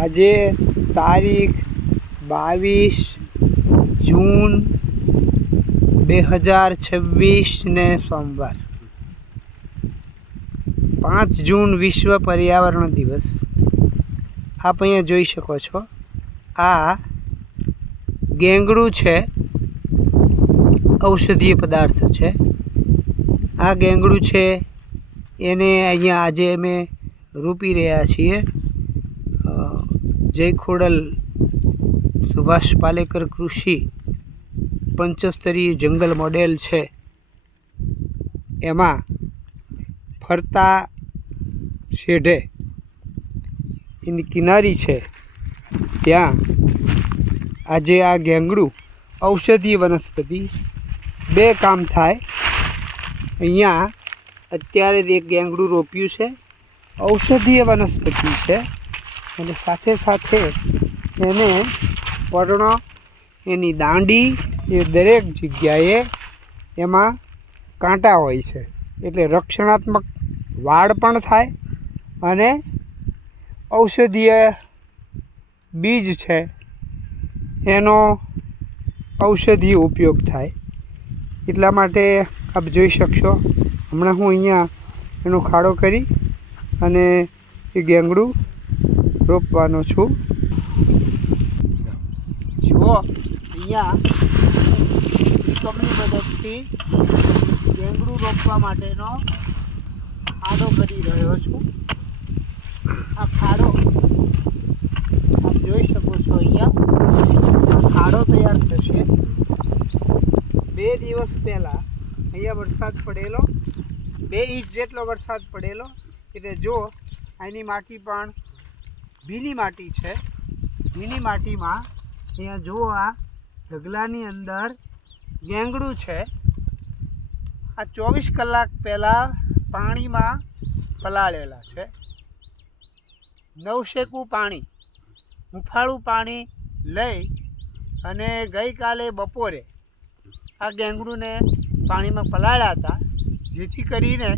આજે તારીખ 22 જૂન 2026 ને સોમવાર 5 જૂન વિશ્વ પર્યાવરણ દિવસ। આપ અહીંયા જોઈ શકો છો, આ ગેંગડું છે, ઔષધીય પદાર્થ છે। આ ગેંગડું છે એને અહીંયા આજે અમે રોપી રહ્યા છીએ। જય ખોડલ સુભાષ પાલેકર કૃષિ પંચસ્તરીય જંગલ મોડેલ છે, એમાં ફરતા શેઢે એની કિનારી છે, ત્યાં આજે આ ગેંગડું ઔષધીય વનસ્પતિ બે કામ થાય। અહીંયા અત્યારે જ એક ગેંગડું રોપ્યું છે, ઔષધીય વનસ્પતિ છે, અને સાથે સાથે એને પર્ણો, એની દાંડી, એ દરેક જગ્યાએ એમાં કાંટા હોય છે, એટલે રક્ષણાત્મક વાડ પણ થાય અને ઔષધીય બીજ છે એનો ઔષધીય ઉપયોગ થાય। એટલા માટે આપ જોઈ શકશો, હમણાં હું અહીંયા એનો ખાડો કરી અને એ ગેંગડું રોપવાનો છું। જુઓ, અહીંયા એકમની મદદથી ગેંગડું રોપવા માટેનો ખાડો કરી રહ્યો છું। આ ખાડો આપ જોઈ શકો છો, અહીંયા ખાડો તૈયાર થશે। 2 દિવસ પહેલાં અહીંયા વરસાદ પડેલો, 2 ઇંચ જેટલો વરસાદ પડેલો, એટલે જો આની માટી પણ ભીની માટી છે। ભીની માટીમાં અહીંયા જુઓ, આ ઢગલાની અંદર ગેંગડું છે। આ 24 કલાક પહેલાં પાણીમાં પલાળેલા છે। નવશેકું પાણી, હુંફાળું પાણી લઈ અને ગઈકાલે બપોરે આ ગેંગડુંને પાણીમાં પલાળ્યા હતા, જેથી કરીને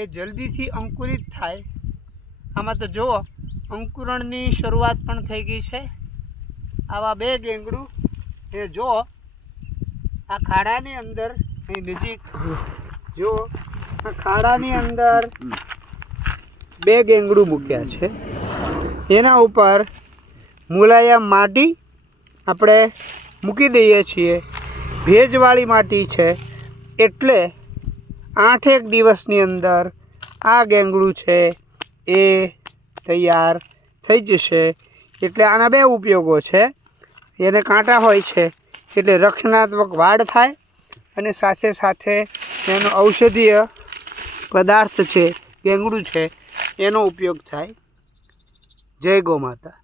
એ જલ્દીથી અંકુરિત થાય। આમાં તો જુઓ, અંકુરણની શરૂઆત પણ થઈ ગઈ છે। આવા 2 ગેંગડું એ જો આ ખાડાની અંદર, અહીં નજીક જો આ ખાડાની અંદર 2 ગેંગડું મૂક્યા છે। એના ઉપર મુલાયમ માટી આપણે મૂકી દઈએ છીએ। ભેજવાળી માટી છે, એટલે 8 દિવસની અંદર આ ગેંગડું છે એ તૈયાર થઈ જશે। એટલે આના 2 ઉપયોગો છે। એને કાંટા હોય છે એટલે રક્ષણાત્મક વાડ થાય, અને સાથે સાથે એનો ઔષધીય પદાર્થ છે, ગેંગડું છે, એનો ઉપયોગ થાય। જય ગૌ માતા।